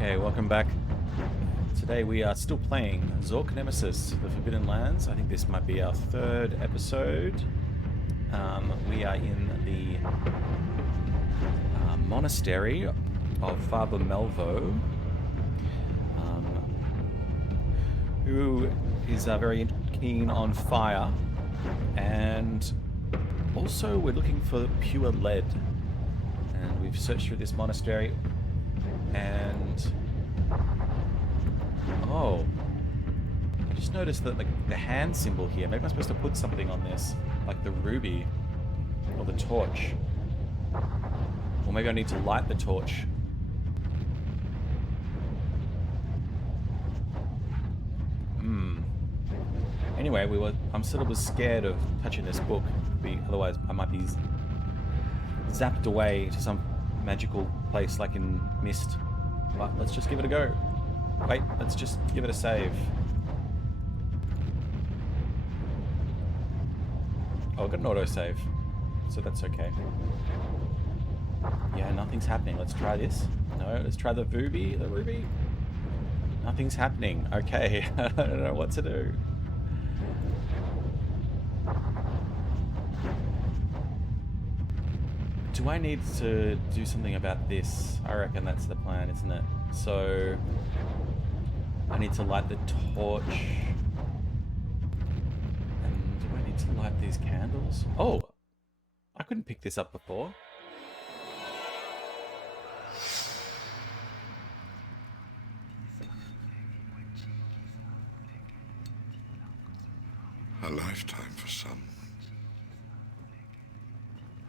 Okay, welcome back. Today we are still playing Zork Nemesis, The Forbidden Lands. I think this might be our third episode. We are in the monastery of Father Melvo, who is very keen on fire, and also we're looking for pure lead. And we've searched through this monastery, and oh, I just noticed that the hand symbol here, maybe I'm supposed to put something on this, like the ruby or the torch, or maybe I need to light the torch. Anyway, I'm sort of was scared of touching this book, otherwise I might be zapped away to some magical place like in Mist. But let's just give it a go. Wait, let's just give it a save. Oh, I got an autosave, so that's okay. Yeah, nothing's happening. Let's try this. No, let's try the ruby. Nothing's happening. Okay, I don't know what to do. Do I need to do something about this? I reckon that's the plan, isn't it? So I need to light the torch. And do I need to light these candles? Oh, I couldn't pick this up before. A lifetime for some.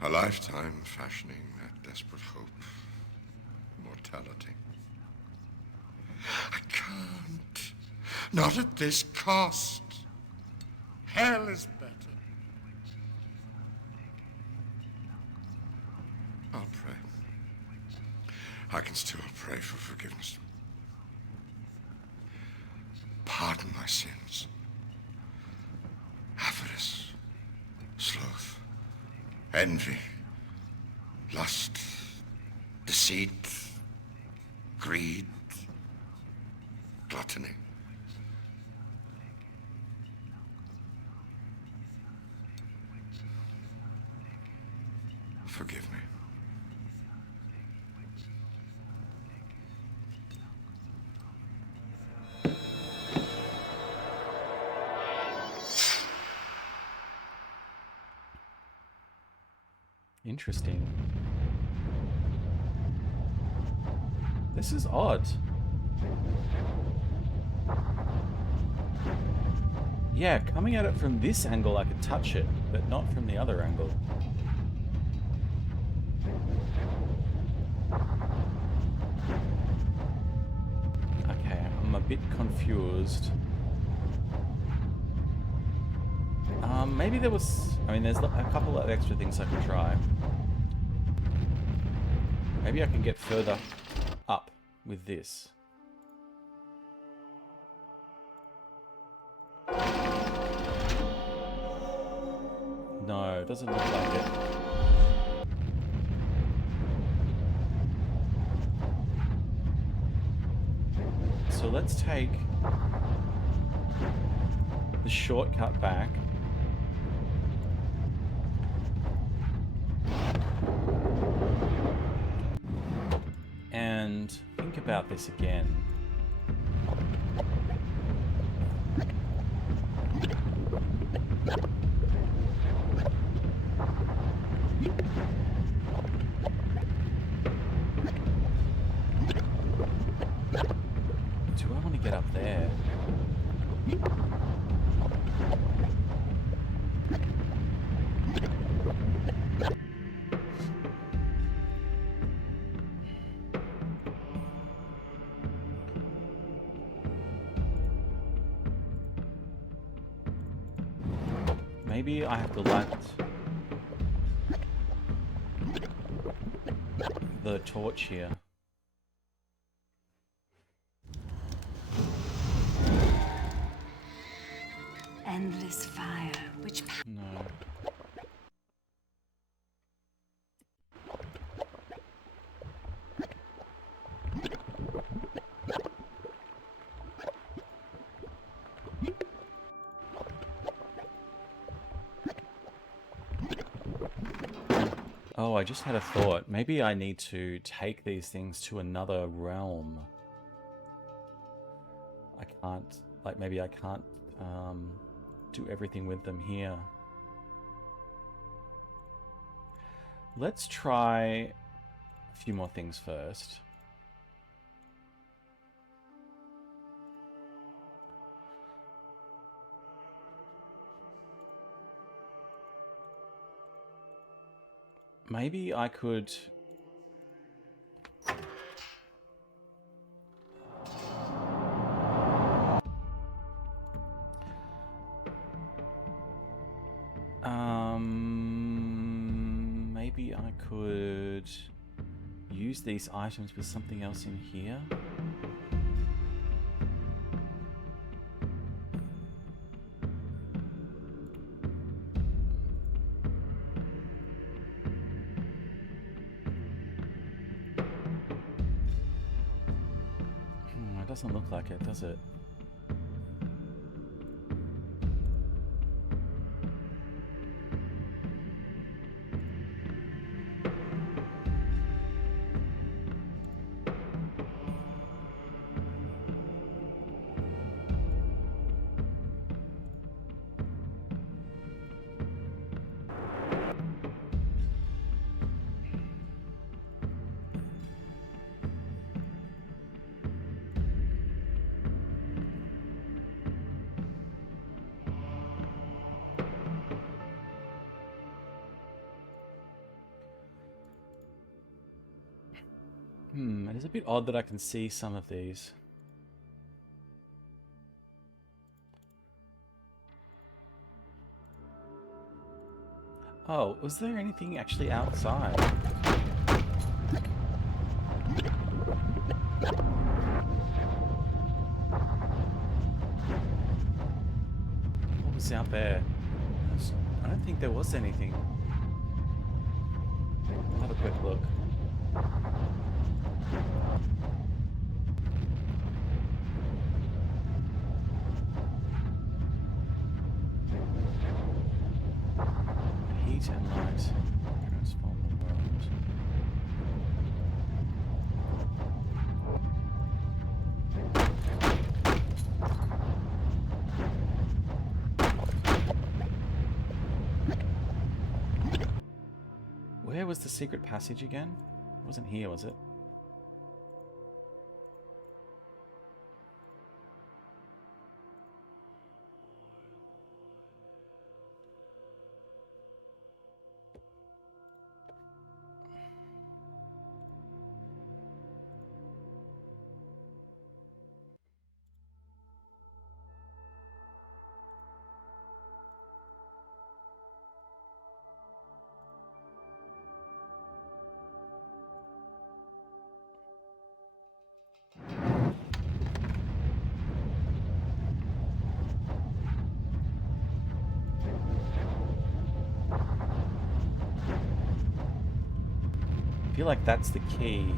A lifetime fashioning that desperate hope. Mortality. I can't. Not at this cost. Hell is better. I'll pray. I can still pray for forgiveness. Pardon my sins. Avarice, sloth, envy, lust, deceit, greed, gluttony. Forgive me. Interesting. This is odd. Yeah, coming at it from this angle I could touch it, but not from the other angle. Okay, I'm a bit confused. Maybe there was... I mean, there's a couple of extra things I can try. Maybe I can get further up with this. No, it doesn't look like it. So let's take the shortcut back. And think about this again. Do I want to get up there? Maybe I have to light the torch here. Endless fire, which... No. Oh, I just had a thought. Maybe I need to take these things to another realm. I can't, like, maybe I can't do everything with them here. Let's try a few more things first. Maybe I could... maybe I could use these items with something else in here. It doesn't look like it, does it? It is a bit odd that I can see some of these. Oh, was there anything actually outside? What was out there? I don't think there was anything. I'll have a quick look. Heat and light transform the world. Where was the secret passage again? It wasn't here, was it? I feel like that's the key.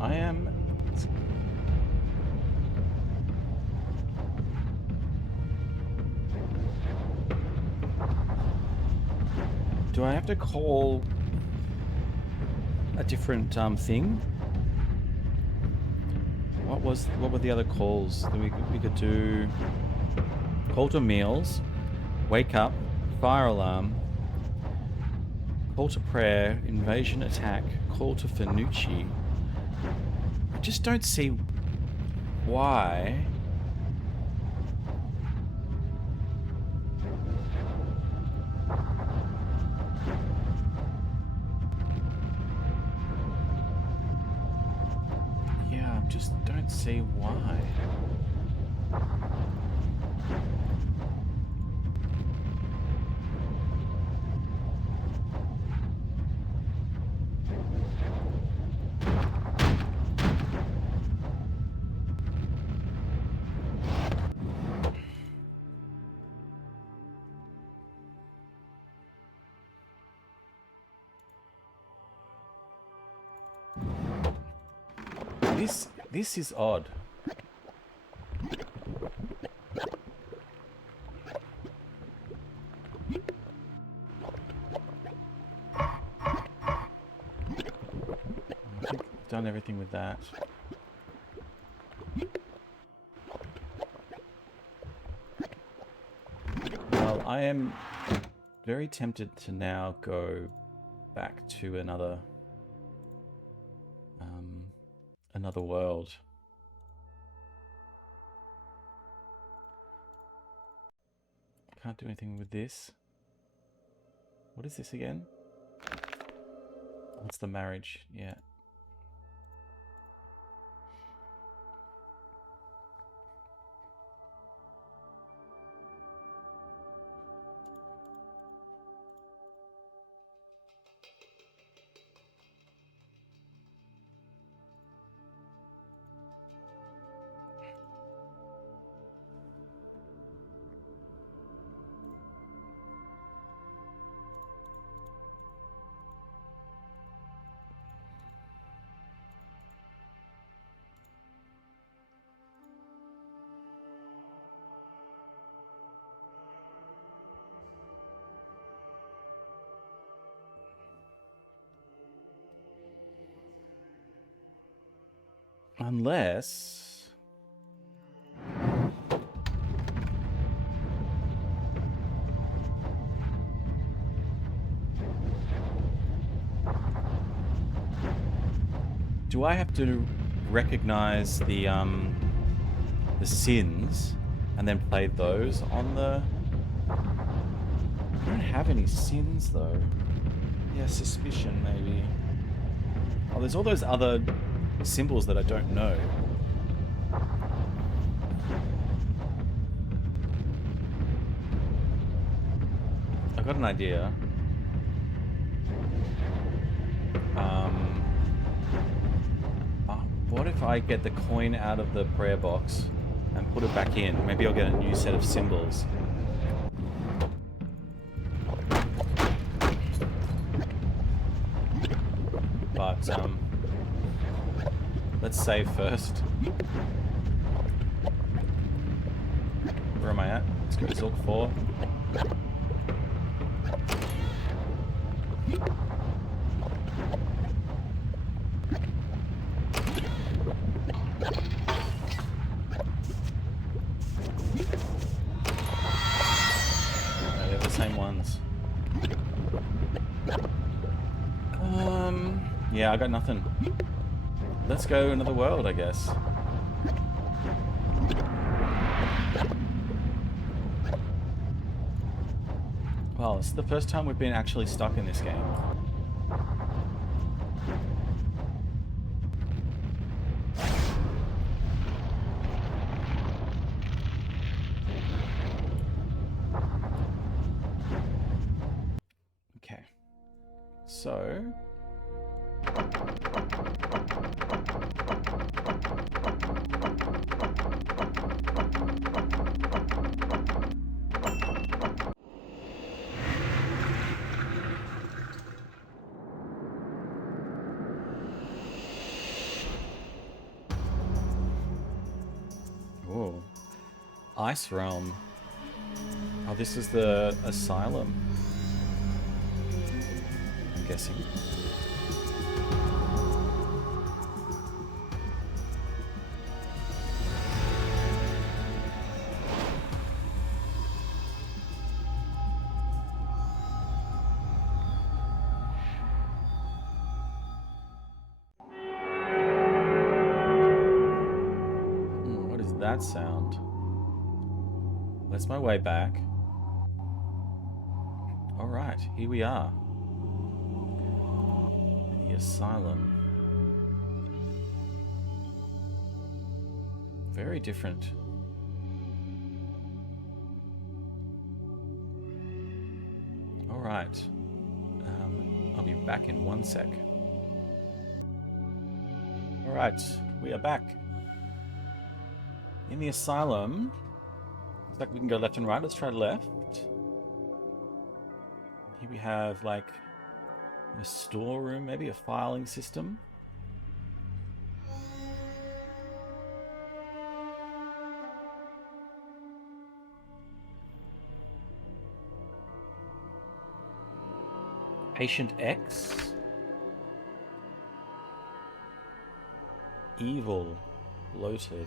I am... Do I have to call a different thing? what were the other calls that we could do? Call to meals, wake up, fire alarm, call to prayer, invasion attack, call to Finucci. I just don't see why. Yeah, I just don't see why. This is odd. I think I've done everything with that. Well, I am very tempted to now go back to another world. Can't do anything with this. What is this again? What's the marriage? Yeah. Unless... do I have to recognize the sins and then play those on the... I don't have any sins though. Yeah, suspicion maybe. Oh, there's all those other symbols that I don't know. I've got an idea. What if I get the coin out of the prayer box and put it back in? Maybe I'll get a new set of symbols. But, let's save first. Where am I at? Let's go to Zork 4. No, they're the same ones. Yeah, I got nothing. Let's go another world, I guess. Well, this is the first time we've been actually stuck in this game. Okay. So... Ice Realm. Oh, this is the asylum. I'm guessing. that sound? That's my way back. Alright, here we are. The asylum. Very different. Alright. I'll be back in 1 sec. Alright, we are back. In the asylum. Looks like we can go left and right. Let's try left. Here we have like a storeroom, maybe a filing system. Patient X. Evil. Bloated.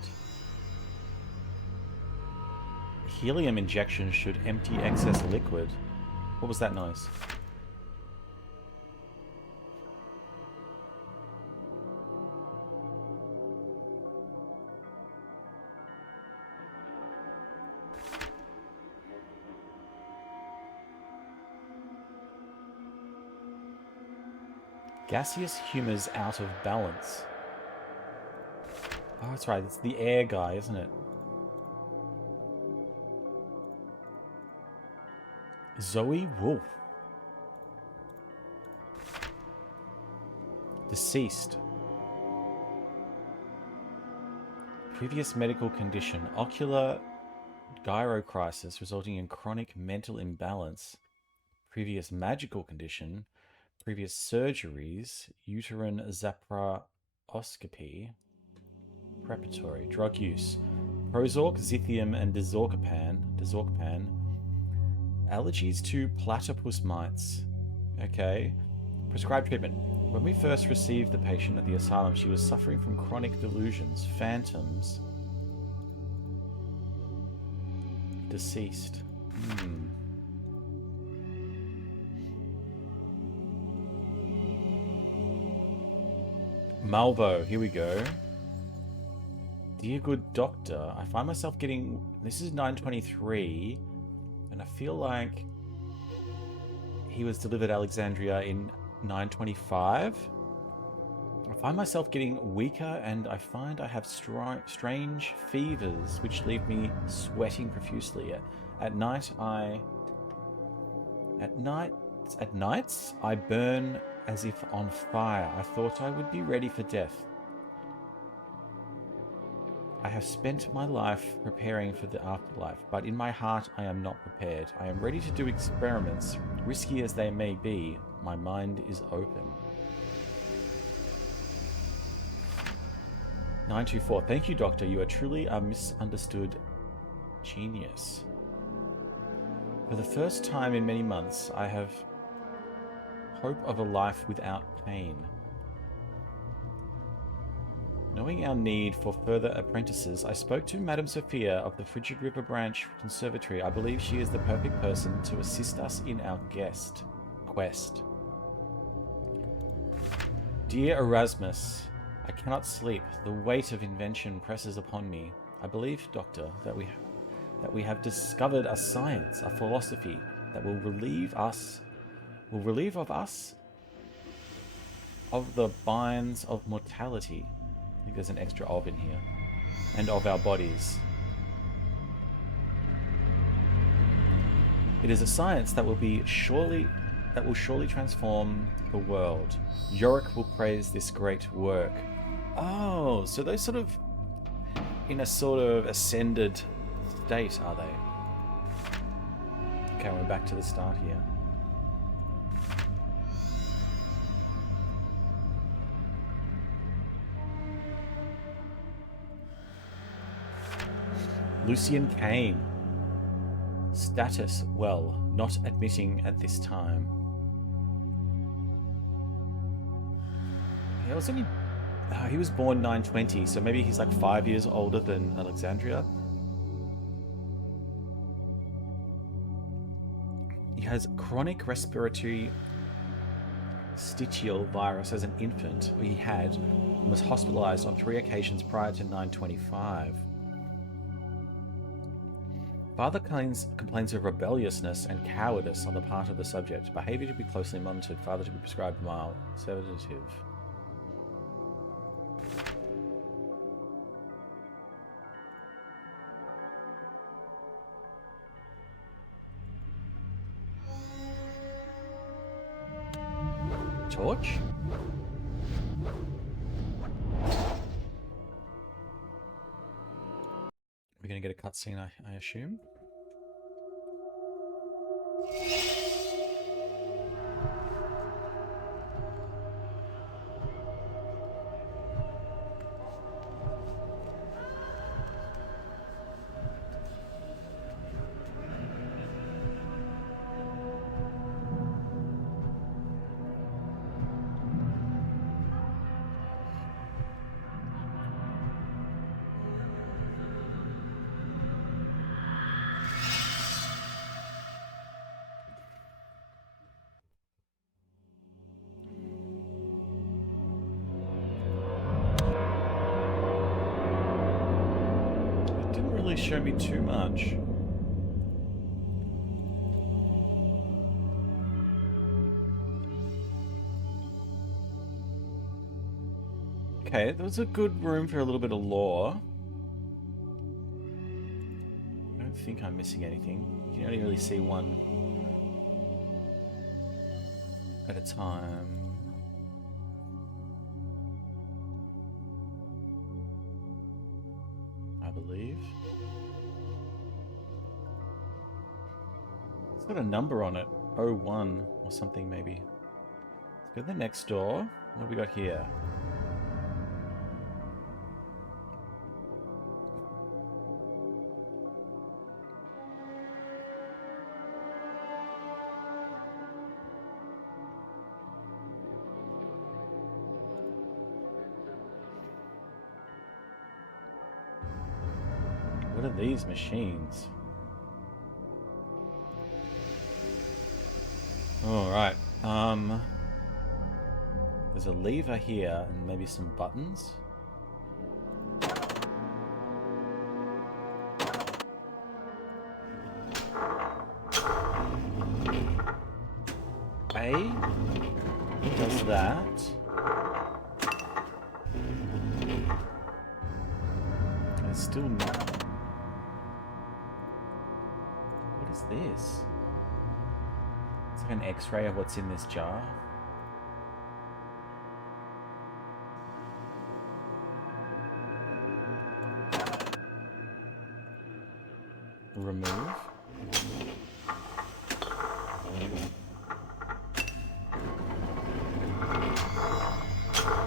Helium injection should empty excess liquid. What was that noise? Gaseous humors out of balance. Oh, that's right. It's the air guy, isn't it? Zoe Wolf. Deceased. Previous medical condition. Ocular gyrocrisis resulting in chronic mental imbalance. Previous magical condition. Previous surgeries. Uterine zaparoscopy. Preparatory. Drug use. Prosork, Zithium, and Dezorkpan. Allergies to platypus mites. Okay. Prescribed treatment. When we first received the patient at the asylum, she was suffering from chronic delusions, phantoms. Deceased. Malvo, here we go. Dear good doctor, I find myself getting... This is 923, and I feel like he was delivered Alexandria in 925. I find myself getting weaker, and I find I have strange fevers, which leave me sweating profusely. At nights, I burn as if on fire. I thought I would be ready for death. I have spent my life preparing for the afterlife, but in my heart I am not prepared. I am ready to do experiments, risky as they may be. My mind is open. 924. Thank you, Doctor. You are truly a misunderstood genius. For the first time in many months, I have hope of a life without pain. Knowing our need for further apprentices, I spoke to Madame Sophia of the Frigid River Branch Conservatory. I believe she is the perfect person to assist us in our quest. Dear Erasmus, I cannot sleep. The weight of invention presses upon me. I believe, Doctor, that we have discovered a science, a philosophy that will relieve us of the binds of mortality. I think there's an extra "of" in here. And of our bodies. It is a science that will surely transform the world. Zork will praise this great work. Oh, so they're sort of in a sort of ascended state, are they? Okay, we're back to the start here. Lucian Kane. Status, well, not admitting at this time. He was born 920, so maybe he's like 5 years older than Alexandria. He has chronic respiratory syncytial virus as an infant. He had and was hospitalized on 3 occasions prior to 925. Father complains of rebelliousness and cowardice on the part of the subject. Behavior to be closely monitored. Father to be prescribed mild. Sedative. Torch? We're gonna get a cutscene, I assume. Didn't really show me too much. Okay, there was a good room for a little bit of lore. I don't think I'm missing anything. You can only really see one at a time. I believe. It's got a number on it. 01 or something maybe. Let's go to the next door. What have we got here? What are these machines? Alright, there's a lever here and maybe some buttons. A does that. There's still no... What is this? It's like an X-ray of what's in this jar. Remove.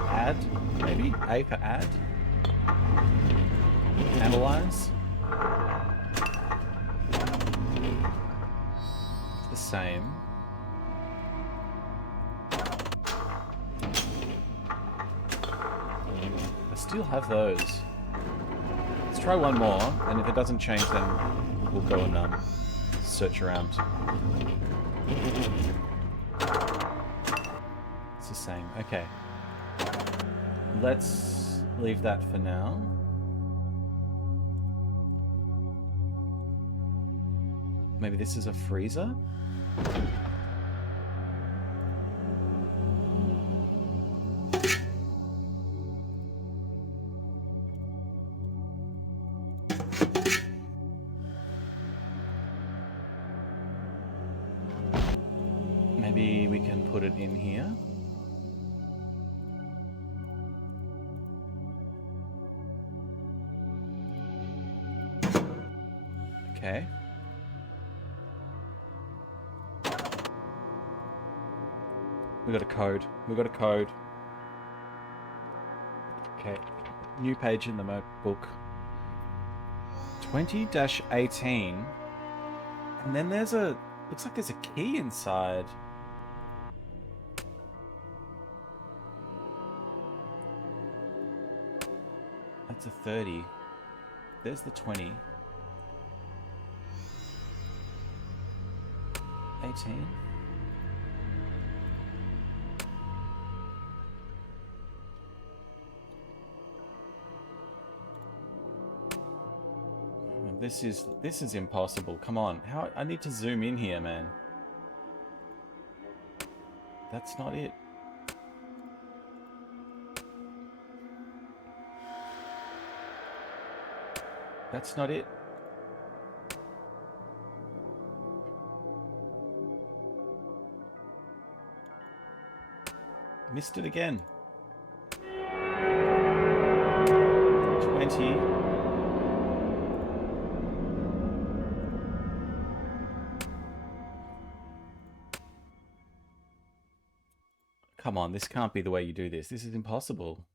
Add, maybe? A for add. Analyze. It's the same. I still have those. Let's try one more, and if it doesn't change, then we'll go and search around. It's the same. Okay. Let's leave that for now. Maybe this is a freezer? Maybe we can put it in here. Okay. We got a code. We got a code. Okay. New page in the notebook. 20-18. And then there's a... Looks like there's a key inside. That's a 30. There's the 20. 18. This is impossible. Come on. How I need to zoom in here, man. That's not it. That's not it. Missed it again. 20. Come on, this can't be the way you do this. This is impossible.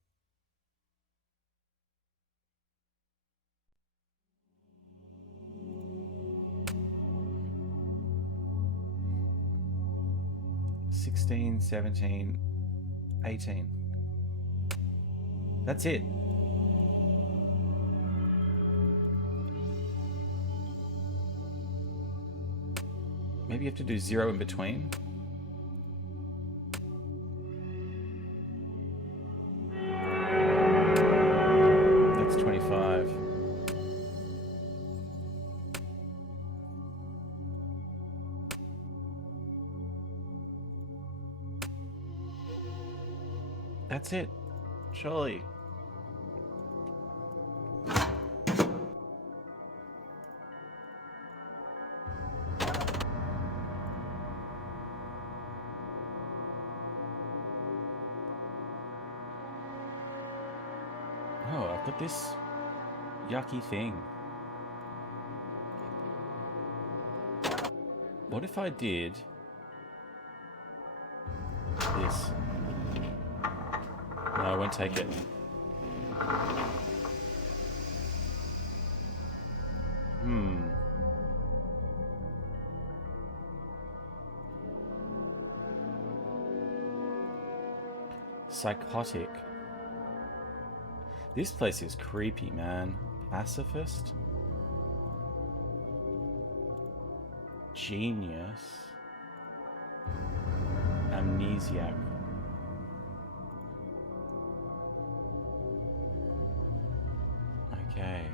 $16, $17, $18. That's it. Maybe you have to do 0 in between. That's 25. That's it. Surely. Oh, I've got this yucky thing. What if I did this? No, I won't take it. Psychotic. This place is creepy, man. Pacifist. Genius. Amnesiac. Okay.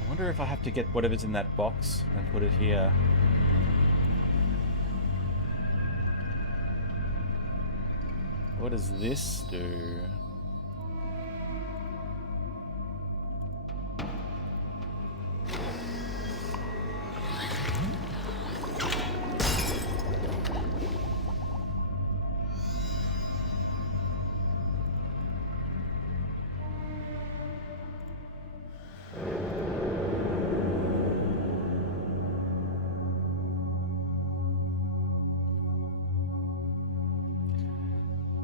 I wonder if I have to get whatever's in that box and put it here. What does this do?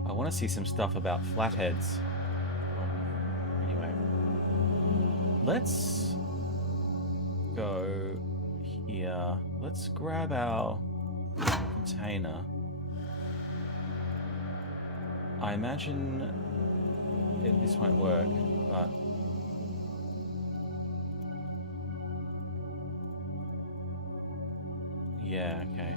I want to see some stuff about flatheads. Anyway, let's go here. Let's grab our container. I imagine this won't work, but yeah, okay.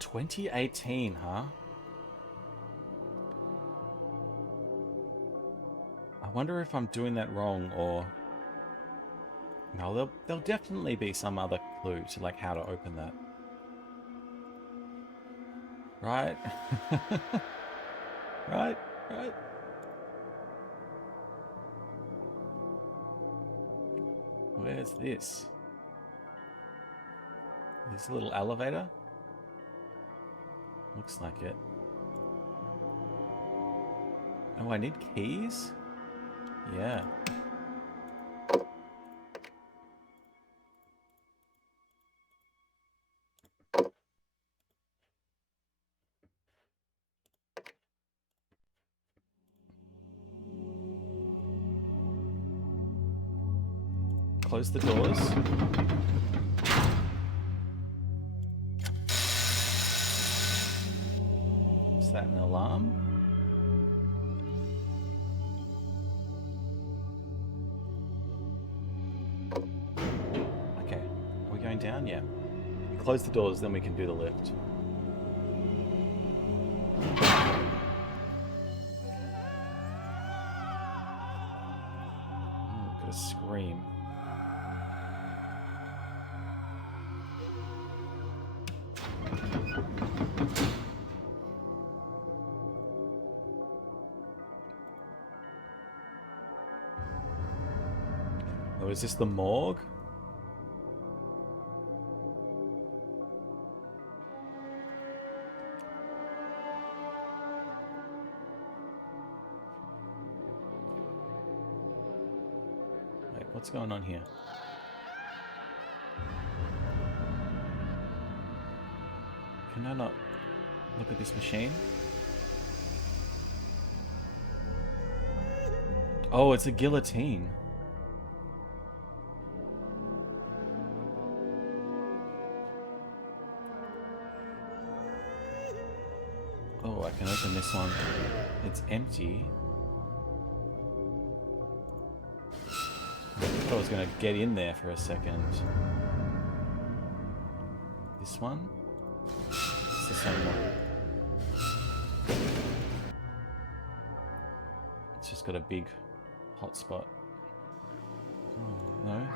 $2018, huh? I wonder if I'm doing that wrong or... No, there'll definitely be some other clue to like how to open that. Right? Right? Right? Where's this? This little elevator? Looks like it. Oh, I need keys? Yeah. Close the doors. Is that an alarm? Okay. Are we going down? Yeah. Close the doors, then we can do the lift. Ooh, got a scream. Oh, is this the morgue? Wait, what's going on here? Can I not look at this machine? Oh, it's a guillotine. Oh, I can open this one. It's empty. I thought I was going to get in there for a second. This one? It's the same one. It's just got a big hot spot. Oh, no?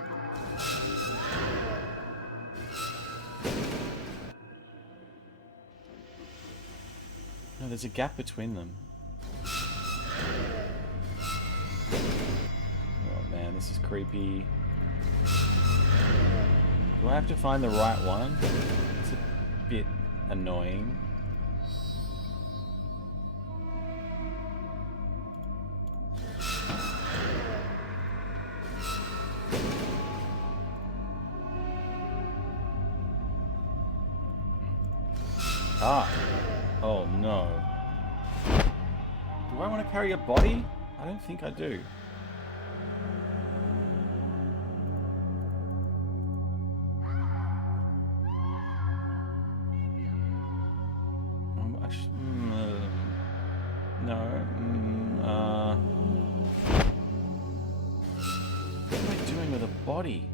No, there's a gap between them. Oh man, this is creepy. Do I have to find the right one? It's a bit annoying. Ah! Oh no. Do I want to carry a body? I don't think I do. No. What am I doing with a body?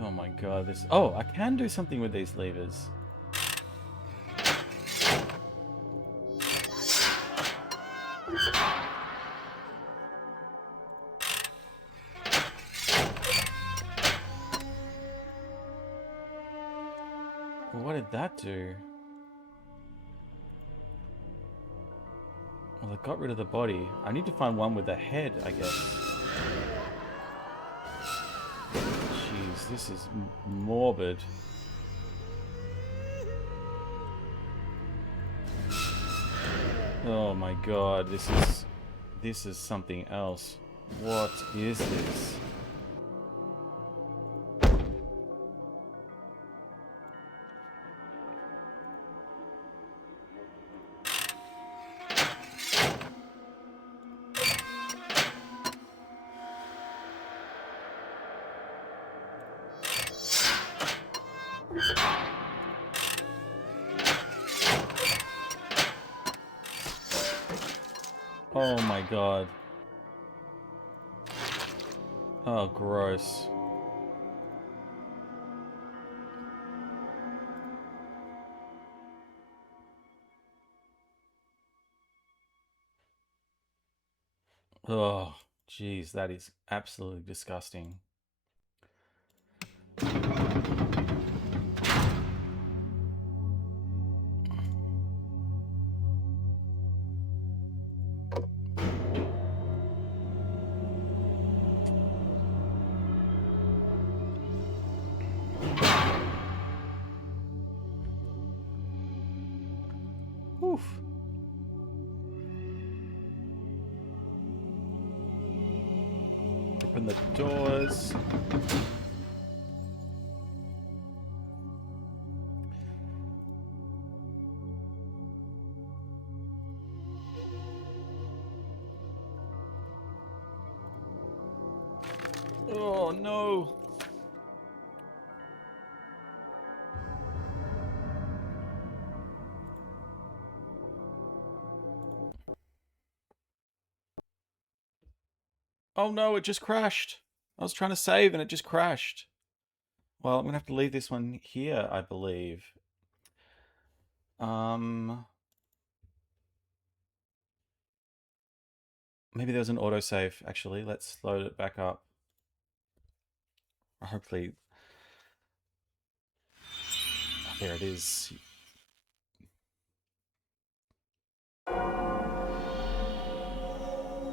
Oh my god, this... Oh, I can do something with these levers. Well, what did that do? Well, it got rid of the body. I need to find one with a head, I guess. Jeez, this is morbid. Oh my god, this is something else. What is this? Oh my god. Oh, gross. Oh, jeez, that is absolutely disgusting. Whew. Open the doors. Oh no. Oh no, it just crashed. I was trying to save and it just crashed. Well, I'm gonna have to leave this one here, I believe. Maybe there was an autosave, actually. Let's load it back up. Hopefully... There it is.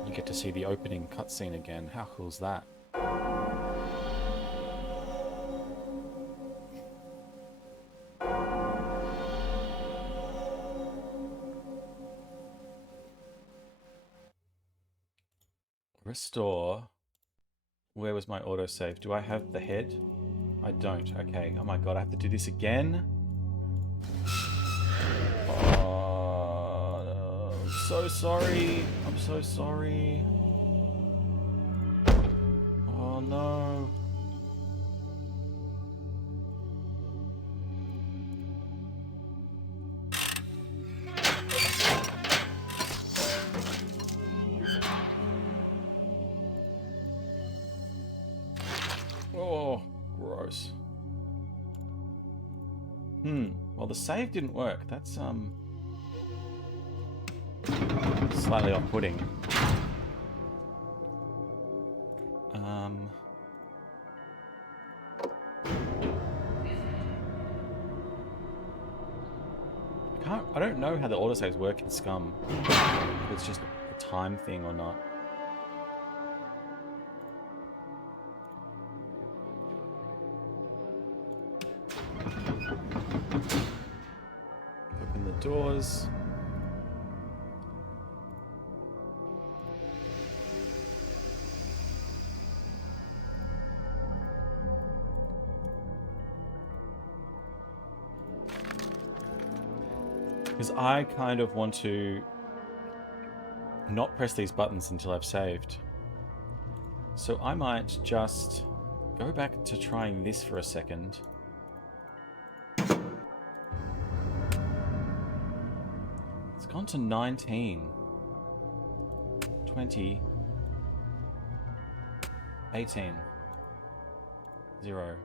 You get to see the opening cutscene again. How cool is that? Restore. Where was my autosave? Do I have the head? I don't. Okay. Oh my god, I have to do this again? Oh, I'm so sorry. I'm so sorry. Oh no. Oh, gross. Well, the save didn't work. That's, slightly off-putting. I don't know how the autosaves work in Scum. If it's just a time thing or not. Open the doors. Because I kind of want to not press these buttons until I've saved. So I might just go back to trying this for a second. It's gone to 19. 20. 18. 0.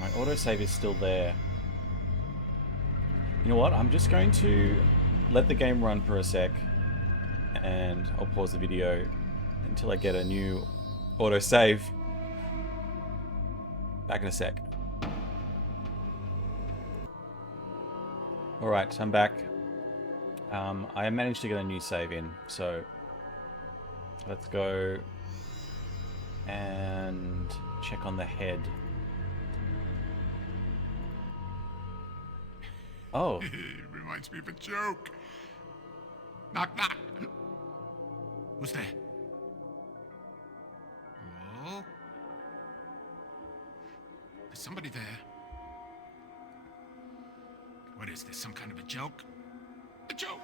My autosave is still there. You know what? I'm just going to let the game run for a sec and I'll pause the video until I get a new autosave. Back in a sec. Alright, I'm back. I managed to get a new save in, so let's go and check on the head. Oh. It reminds me of a joke. Knock, knock. Who's there? Oh? There's somebody there. What is this, some kind of a joke? A joke!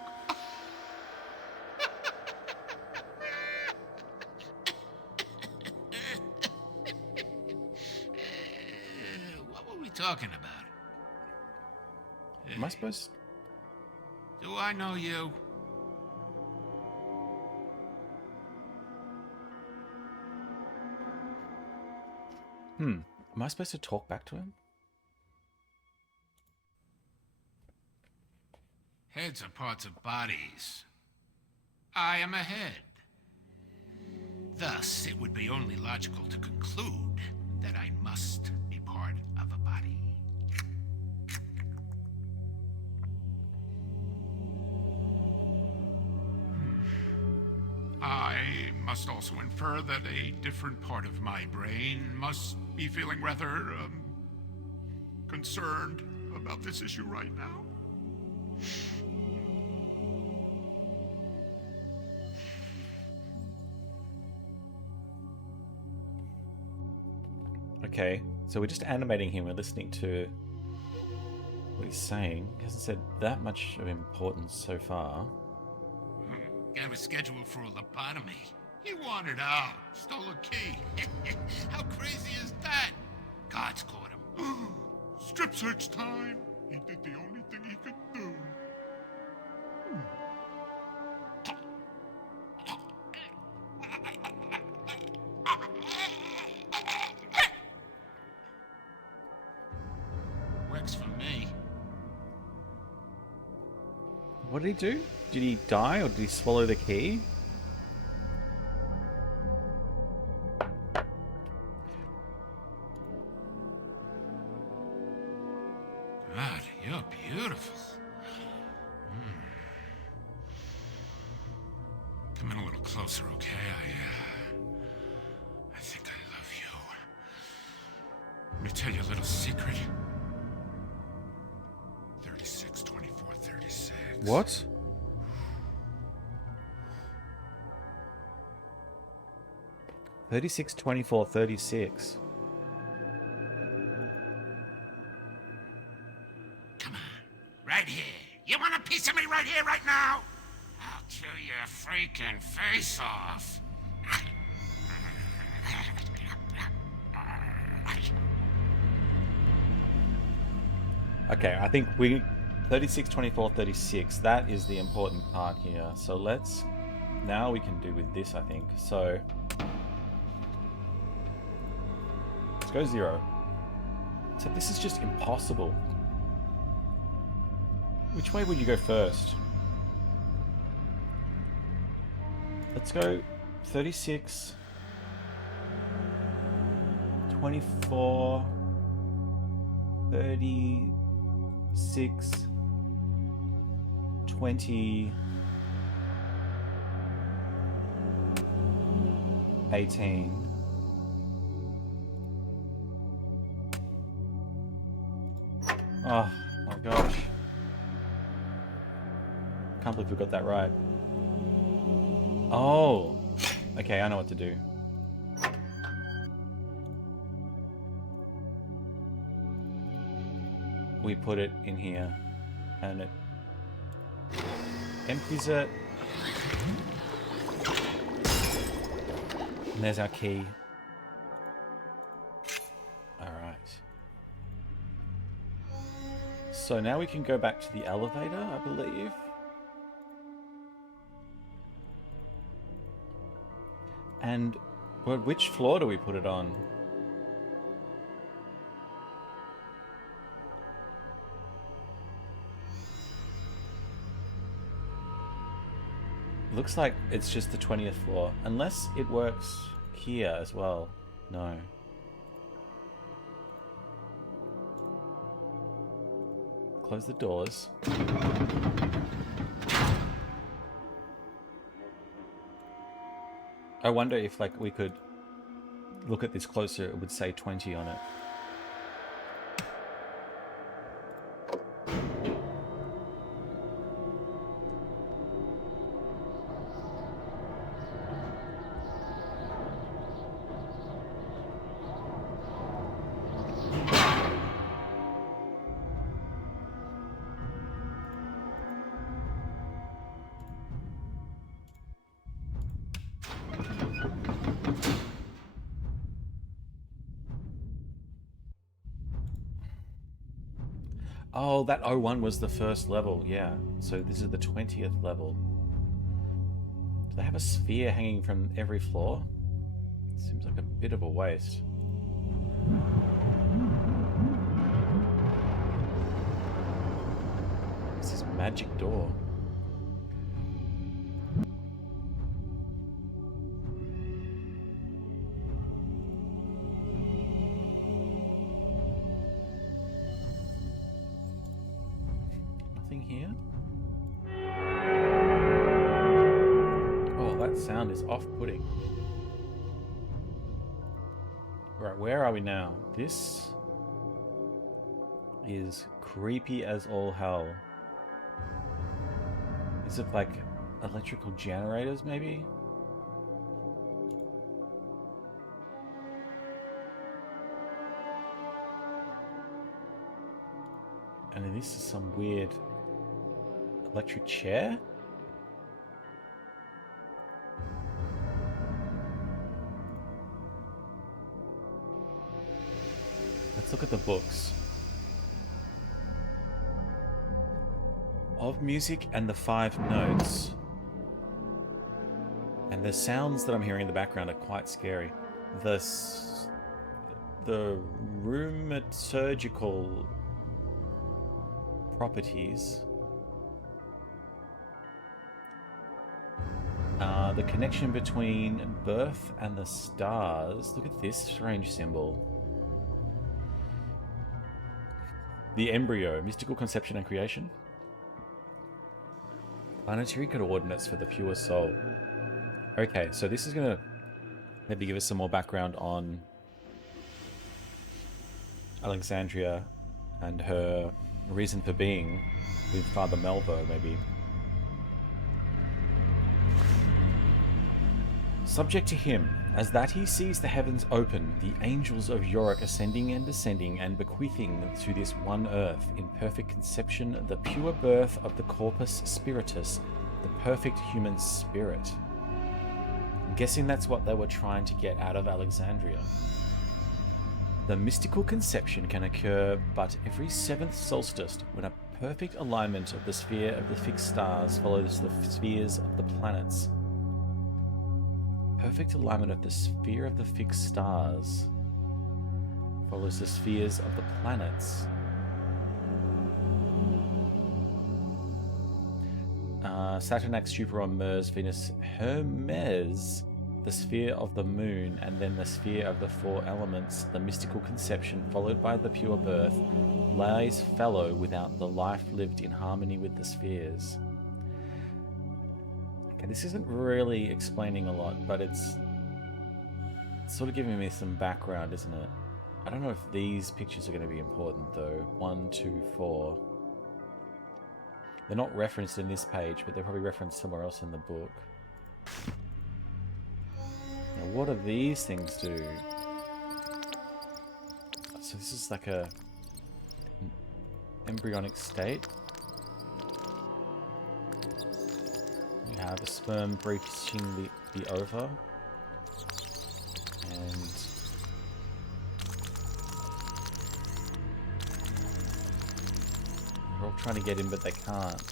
What were we talking about? Am I supposed... Do I know you? Am I supposed to talk back to him? Heads are parts of bodies. I am a head. Thus, it would be only logical to conclude that I must be part of a body. must also infer that a different part of my brain must be feeling rather, concerned about this issue right now. Okay, so we're just animating him. We're listening to what he's saying. He hasn't said that much of importance so far. Guy was scheduled for a lobotomy. He wanted out. Stole a key. How crazy is that? God's caught him. Strip search time. He did the only thing he could do. Works for me. What did he do? Did he die or did he swallow the key? God, you're beautiful. Come in a little closer, okay? I think I love you. Let me tell you a little secret. 36, 24, 36. What? $36, $24, $36. Come on, right here. You want a piece of me right here, right now? I'll chew your freaking face off. Okay, I think we 36, 24, 36. That is the important part here. So now we can do with this, I think. So let's go 0. So this is just impossible. Which way would you go first? Let's go 36, 24, 36, 20, 18. Oh my gosh. Can't believe we got that right. Oh. Okay, I know what to do. We put it in here and it empties it. And there's our key. Alright. So now we can go back to the elevator, I believe. And well, which floor do we put it on? Looks like it's just the 20th floor. Unless it works here as well. No. Close the doors. I wonder if like we could look at this closer, it would say 20 on it. Oh, that O1 was the first level, yeah. So this is the 20th level. Do they have a sphere hanging from every floor? Seems like a bit of a waste. What's this magic door? Nothing here? Oh, that's sound is off-putting. Right, where are we now? This is creepy as all hell. Is it like electrical generators, maybe? And then this is some weird electric chair? Let's look at the books. Of music and the 5 notes. And the sounds that I'm hearing in the background are quite scary. The rheumaturgical properties. The connection between birth and the stars. Look at this strange symbol. The embryo, mystical conception and creation. Planetary coordinates for the pure soul. Okay, so this is going to maybe give us some more background on Alexandria and her reason for being with Father Melvo, maybe. Subject to him, as that he sees the heavens open, the angels of Yorick ascending and descending and bequeathing to this one earth, in perfect conception, the pure birth of the corpus spiritus, the perfect human spirit. I'm guessing that's what they were trying to get out of Alexandria. The mystical conception can occur but every 7th solstice, when a perfect alignment of the sphere of the fixed stars follows the spheres of the planets. Perfect alignment of the sphere of the fixed stars follows the spheres of the planets. Saturn, Acts, Jupiter, Mars, Venus, Hermes, the sphere of the moon, and then the sphere of the 4 elements, the mystical conception, followed by the pure birth, lies fallow without the life lived in harmony with the spheres. Okay, this isn't really explaining a lot, but it's sort of giving me some background, isn't it? I don't know if these pictures are going to be important, though. 1, 2, 4. They're not referenced in this page, but they're probably referenced somewhere else in the book. Now, what do these things do? So this is like an embryonic state. We have a sperm breaching the ova. And they're all trying to get in, but they can't.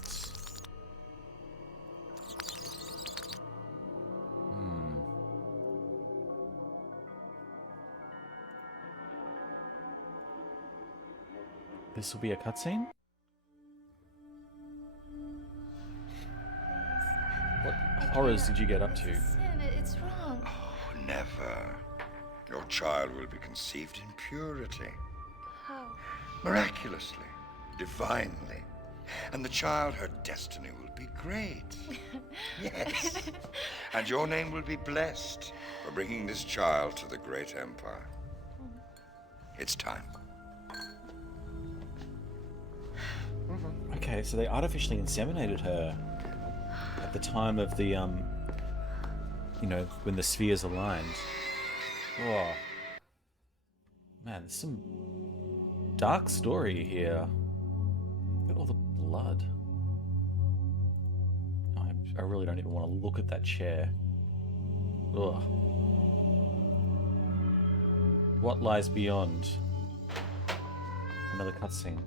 This will be a cutscene? What horrors did you get up to? It's wrong. Oh, never. Your child will be conceived in purity. How? Miraculously. Divinely. And the child, her destiny will be great. Yes. And your name will be blessed for bringing this child to the great empire. It's time. Okay, so they artificially inseminated her at the time of the, you know, when the spheres aligned. Oh. Man, there's some dark story here. Look at all the blood. I really don't even want to look at that chair. Ugh. What lies beyond? Another cutscene.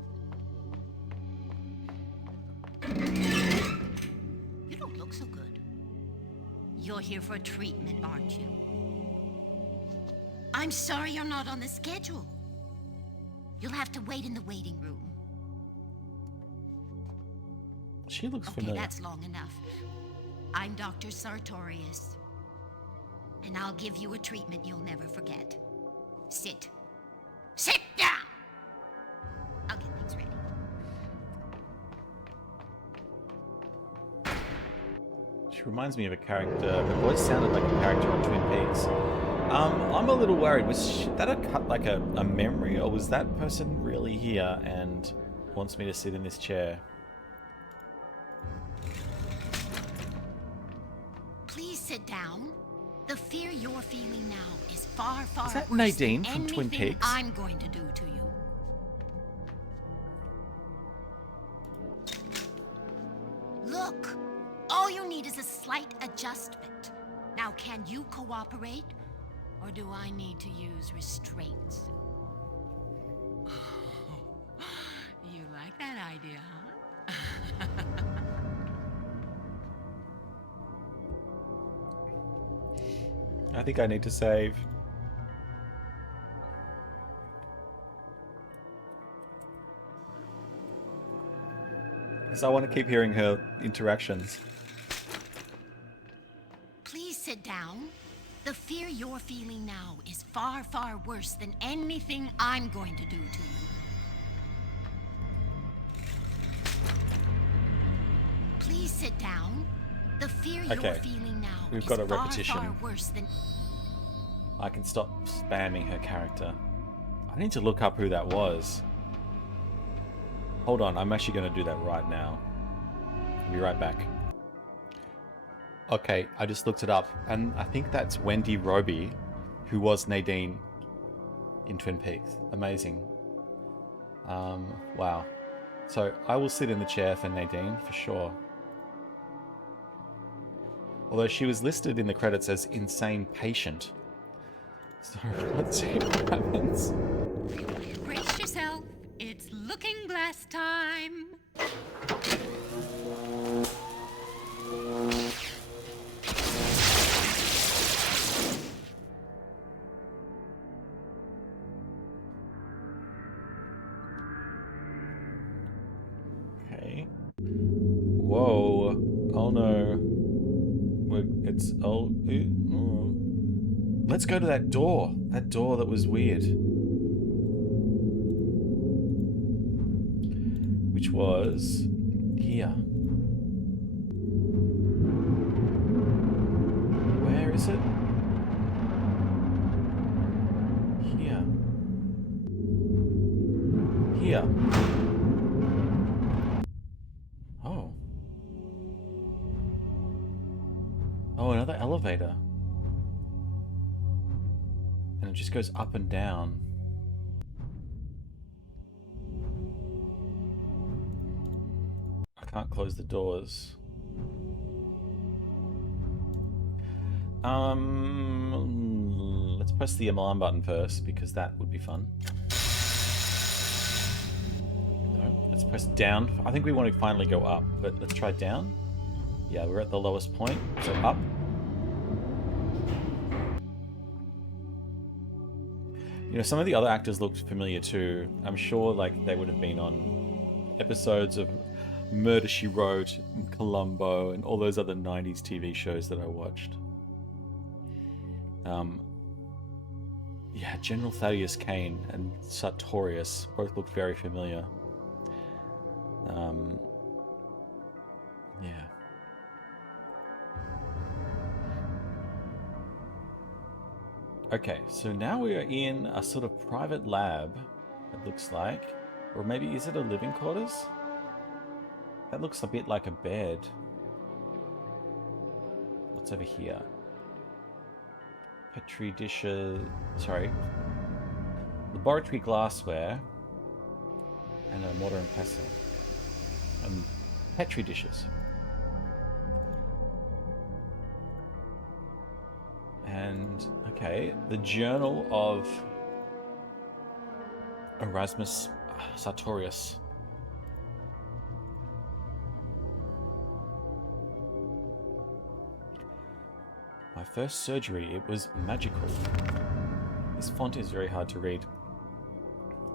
You don't look so good. You're here for a treatment, aren't you? I'm sorry you're not on the schedule. You'll have to wait in the waiting room. She looks Okay, familiar. that's long enough. I'm Dr. Sartorius. And I'll give you a treatment you'll never forget. Sit. Sit down! I'll get things ready. She reminds me of a character. Her voice sounded like a character on Twin Peaks. I'm a little worried. Was that a memory, or was that person really here and wants me to sit in this chair? Please sit down. The fear you're feeling now is far, far Is that worse Nadine than from Twin anything Peaks? I'm going to do to you. Look, all you need is a slight adjustment. Now, can you cooperate, or do I need to use restraints? You like that idea, huh? I think I need to save. Because I want to keep hearing her interactions. Please sit down. The fear you're feeling now is far, far worse than anything I'm going to do to you. Please sit down. The fear Okay, you're feeling now we've is got a far, repetition. far worse than... I can stop spamming her character. I need to look up who that was. Hold on, I'm actually going to do that right now. I'll be right back. Okay, I just looked it up, and I think that's Wendy Roby, who was Nadine in Twin Peaks. Amazing. Wow. So I will sit in the chair for Nadine, for sure. Although she was listed in the credits as insane patient. So let's see what happens. Brace yourself. It's looking glass time. Okay. Whoa. Oh no. It's... Oh. Ooh. Let's go to that door. That door that was weird. Which was... here. Where is it? Here. Here. Oh. Oh, another elevator. And it just goes up and down. I can't close the doors. Let's press the alarm button first, because that would be fun. No, let's press down. I think we want to finally go up, but let's try down. Yeah, we're at the lowest point, so up. You know, some of the other actors looked familiar too. I'm sure like they would have been on episodes of Murder, She Wrote, and Columbo, and all those other 90s TV shows that I watched. Yeah, General Thaddeus Kane and Sartorius both looked very familiar. Yeah. Okay, so now we are in a sort of private lab, it looks like. Or maybe, is it a living quarters? That looks a bit like a bed. What's over here? Petri dishes... Sorry. Laboratory glassware. And a mortar and pestle. And Petri dishes. And, okay, the Journal of Erasmus Sartorius. My first surgery, it was magical. This font is very hard to read.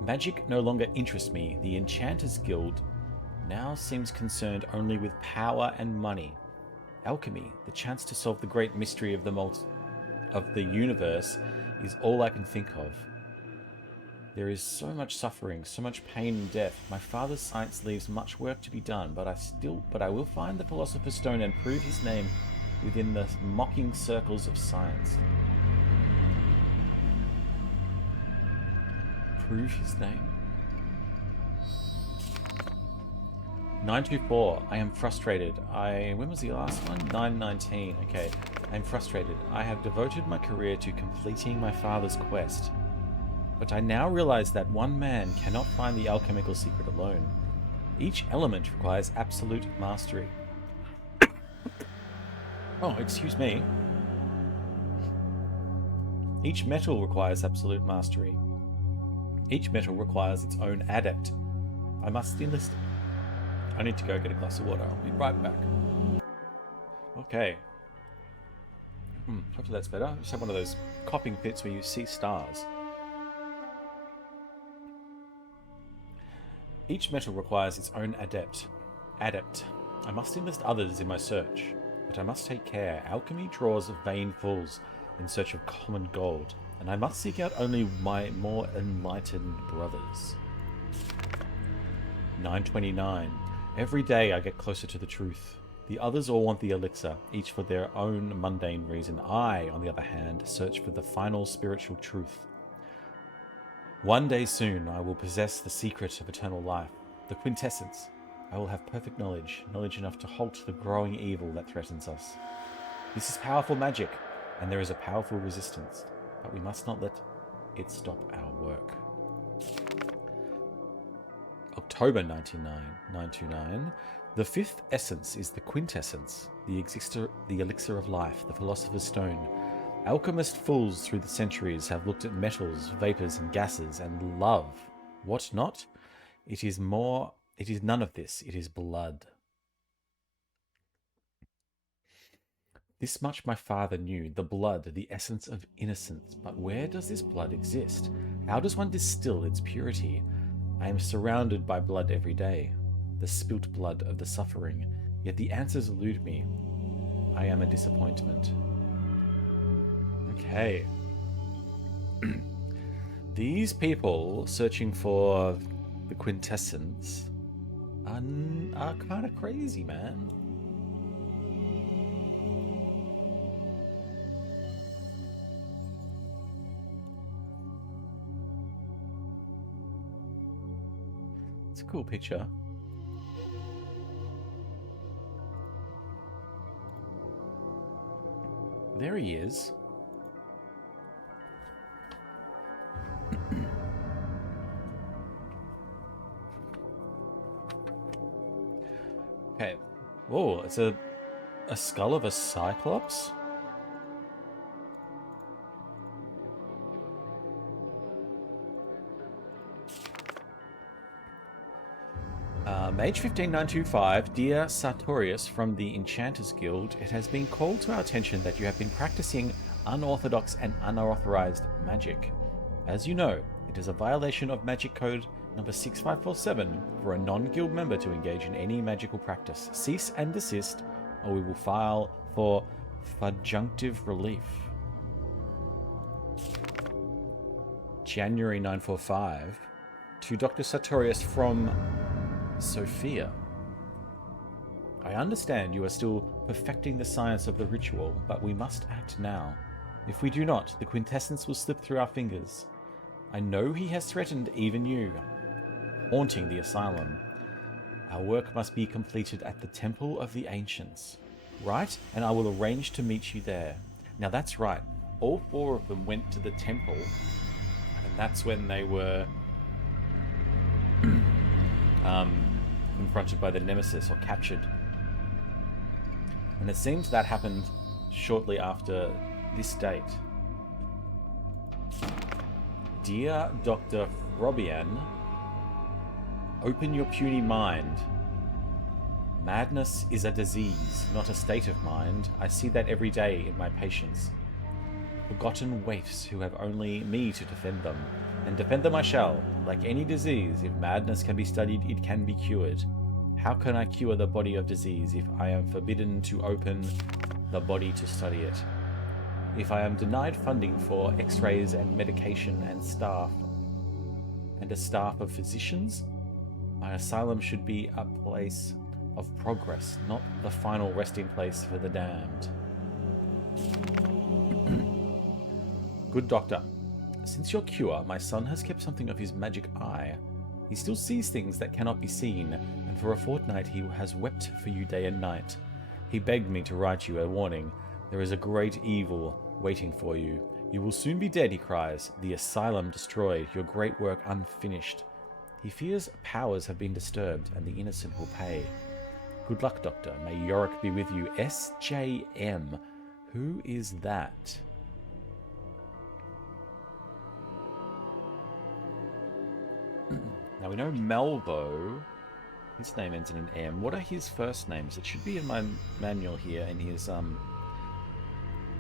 Magic no longer interests me. The Enchanters Guild now seems concerned only with power and money. Alchemy, the chance to solve the great mystery of the universe, is all I can think of. There is so much suffering, so much pain and death. My father's science leaves much work to be done, but I will find the Philosopher's Stone and prove his name within the mocking circles of science. Prove his name. 924. I am frustrated. When was the last one? 919. Okay. I am frustrated. I have devoted my career to completing my father's quest. But I now realize that one man cannot find the alchemical secret alone. Each element requires absolute mastery. Oh, excuse me. Each metal requires absolute mastery. Each metal requires its own adept. I must enlist. I need to go get a glass of water. I'll be right back. Okay. Hopefully that's better. I just have one of those coughing fits where you see stars. Each metal requires its own adept. I must enlist others in my search, but I must take care. Alchemy draws vain fools in search of common gold, and I must seek out only my more enlightened brothers. 929. Every day I get closer to the truth. The others all want the elixir, each for their own mundane reason. I, on the other hand, search for the final spiritual truth. One day soon I will possess the secret of eternal life, the quintessence. I will have perfect knowledge enough to halt the growing evil that threatens us. This is powerful magic, and there is a powerful resistance, but we must not let it stop our work. October 929. The fifth essence is the quintessence, the elixir of life, the philosopher's stone. Alchemist fools through the centuries have looked at metals, vapors, and gases, and love. What not? It is none of this. It is blood. This much my father knew, the blood, the essence of innocence. But where does this blood exist? How does one distill its purity? I am surrounded by blood every day, the spilt blood of the suffering, yet the answers elude me. I am a disappointment. Okay. These people searching for the quintessence are kind of crazy, man. It's a cool picture. There he is. Okay. Oh, it's a skull of a cyclops? Mage 15925, dear Sartorius from the Enchanters Guild, it has been called to our attention that you have been practicing unorthodox and unauthorized magic. As you know, it is a violation of Magic Code number 6547 for a non-guild member to engage in any magical practice. Cease and desist, or we will file for fudjunctive relief. January 945, to Dr. Sartorius from Sophia. I understand you are still perfecting the science of the ritual, but we must act now. If we do not, the quintessence will slip through our fingers. I know he has threatened even you, haunting the asylum. Our work must be completed at the Temple of the Ancients. Right? And I will arrange to meet you there. Now that's right. All four of them went to the temple, and that's when they were confronted by the Nemesis, or captured. And it seems that happened shortly after this date. Dear Dr. Frobian, open your puny mind. Madness is a disease, not a state of mind. I see that every day in my patients. Forgotten waifs who have only me to defend them. And defend them I shall. Like any disease, if madness can be studied, it can be cured. How can I cure the body of disease if I am forbidden to open the body to study it? If I am denied funding for x-rays and medication and staff, and a staff of physicians, my asylum should be a place of progress, not the final resting place for the damned. Good doctor. Since your cure, my son has kept something of his magic eye. He still sees things that cannot be seen, and for a fortnight he has wept for you day and night. He begged me to write you a warning. There is a great evil waiting for you. You will soon be dead, he cries. The asylum destroyed, your great work unfinished. He fears powers have been disturbed, and the innocent will pay. Good luck, Doctor. May Yorick be with you. SJM. Who is that? Now we know Melvo. His name ends in an M. What are his first names? It should be in my manual here in his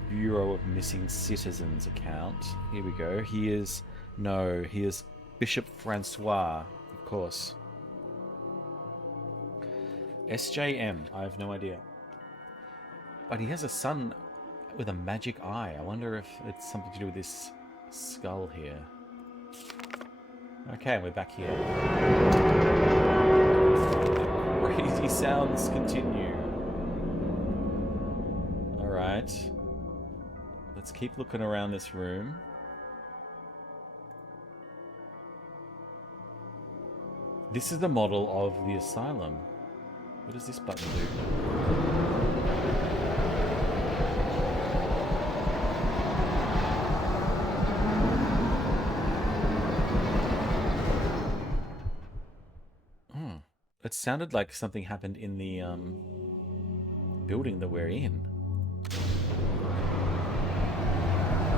Bureau of Missing Citizens account. Here we go. He is Bishop Francois, of course. SJM. I have no idea. But he has a son with a magic eye. I wonder if it's something to do with this skull here. Okay, we're back here. Crazy sounds continue. Alright. Let's keep looking around this room. This is the model of the asylum. What does this button do? It sounded like something happened in the building that we're in.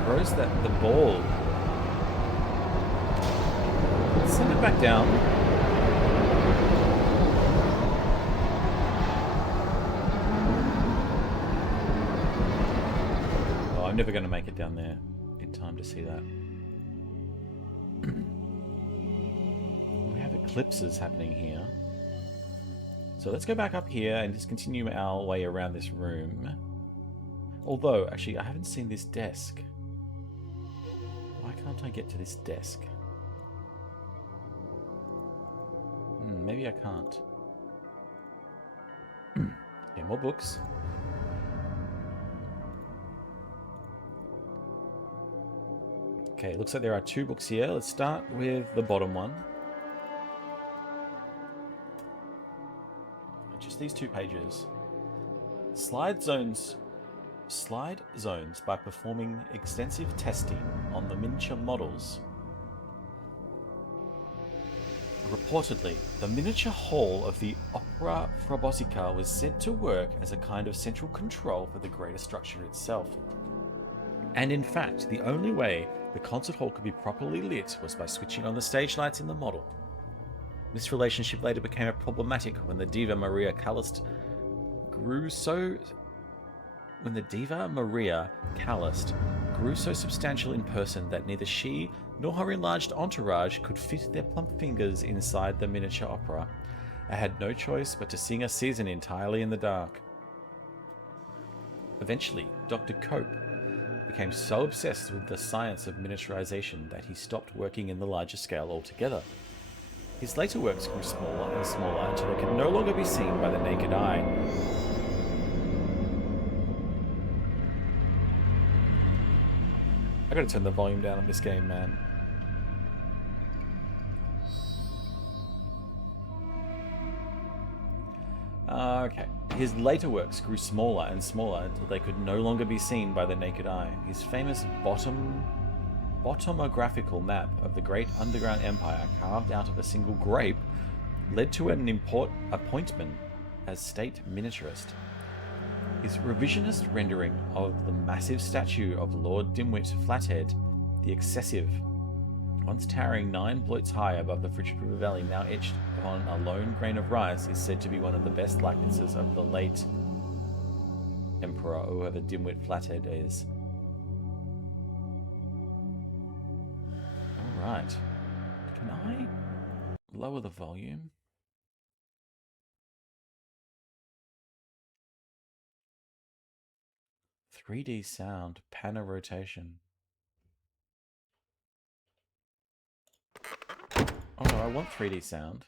Where is that? The ball. Let's send it back down. Oh, I'm never going to make it down there in time to see that. We have eclipses happening here. So let's go back up here and just continue our way around this room. Although, actually, I haven't seen this desk. Why can't I get to this desk? Maybe I can't. Yeah, more books. Okay, looks like there are 2 books here. Let's start with the bottom one. Just these 2 pages. Slide zones by performing extensive testing on the miniature models. Reportedly, the miniature hall of the Opera Frabosica was said to work as a kind of central control for the greater structure itself. And in fact, the only way the concert hall could be properly lit was by switching on the stage lights in the model. This relationship later became problematic when the Diva Maria Calist grew so substantial in person that neither she nor her enlarged entourage could fit their plump fingers inside the miniature opera. I had no choice but to sing a season entirely in the dark. Eventually, Dr. Cope became so obsessed with the science of miniaturization that he stopped working in the larger scale altogether. His later works grew smaller and smaller until they could no longer be seen by the naked eye. I gotta turn the volume down on this game, man. Okay. His later works grew smaller and smaller until they could no longer be seen by the naked eye. His famous bottomographical map of the great underground empire carved out of a single grape led to an appointment as state miniaturist. His revisionist rendering of the massive statue of Lord Dimwit Flathead, the Excessive, once towering 9 bloats high above the Frigid River Valley, now etched upon a lone grain of rice, is said to be one of the best likenesses of the late emperor, or whoever Dimwit Flathead is. Alright. Can I lower the volume? "3D sound, panner rotation." Oh no, I want 3D sound.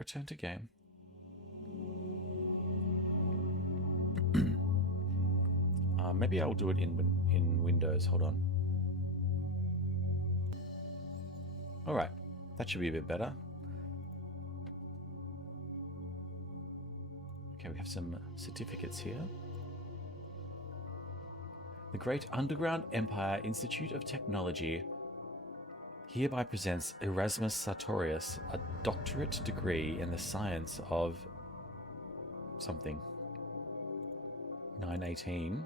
Return to game. Maybe I'll do it in Windows. Hold on. All right, that should be a bit better. Okay, we have some certificates here. The Great Underground Empire Institute of Technology hereby presents Erasmus Sartorius a doctorate degree in the science of something. 918.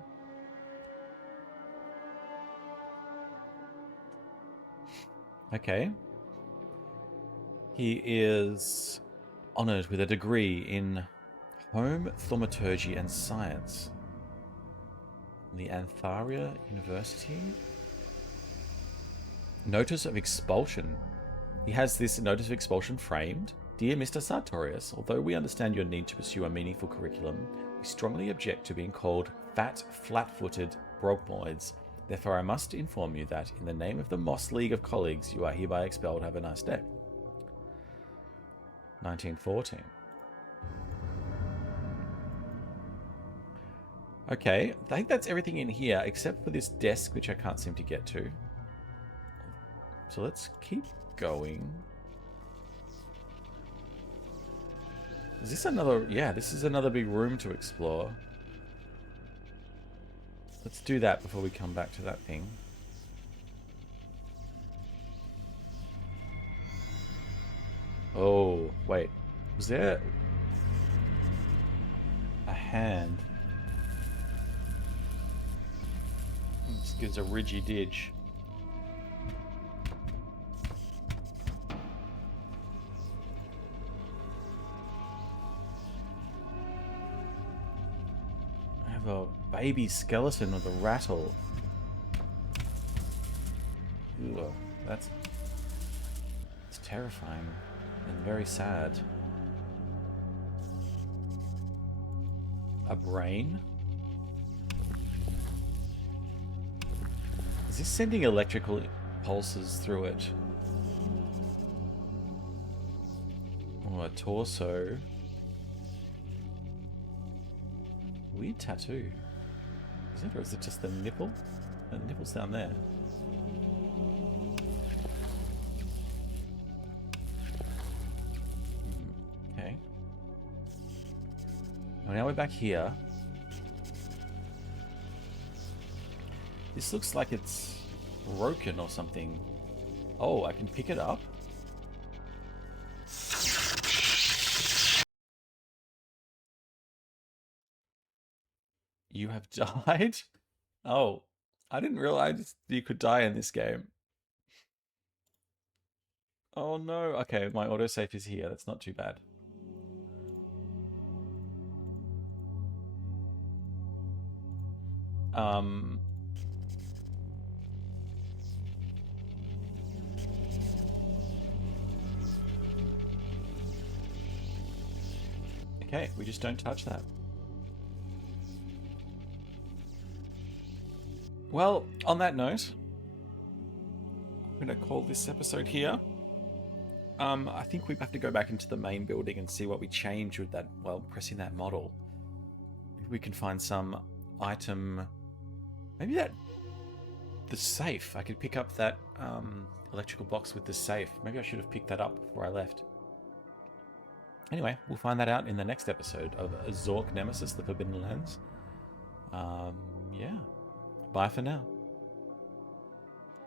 Okay. He is honored with a degree in home thaumaturgy and science from the Antharia University. Notice of expulsion. He has this notice of expulsion framed. Dear Mr. Sartorius, although we understand your need to pursue a meaningful curriculum, we strongly object to being called fat, flat-footed brogmoids. Therefore, I must inform you that, in the name of the Moss League of Colleagues, you are hereby expelled. Have a nice day. 1914. Okay, I think that's everything in here, except for this desk, which I can't seem to get to. So let's keep going. Is this another... Yeah, this is another big room to explore. Let's do that before we come back to that thing. Oh, wait. Was there a hand? This gives a ridgy didge. I have a baby skeleton with a rattle. Ooh, that's terrifying and very sad. A brain? Is this sending electrical pulses through it? Oh, a torso. Weird tattoo. Is it, or is it just the nipple? The nipple's down there. Okay. Well, now we're back here. This looks like it's broken or something. Oh, I can pick it up? You have died? Oh, I didn't realize you could die in this game. Oh no. Okay, my autosave is here. That's not too bad. Okay, we just don't touch that. Well, on that note, I'm going to call this episode here. I think we have to go back into the main building and see what we changed with that, well, pressing that model. Maybe we can find some item. Maybe the safe. I could pick up that electrical box with the safe. Maybe I should have picked that up before I left. Anyway, we'll find that out in the next episode of Zork Nemesis, The Forbidden Lands. Yeah. Bye for now.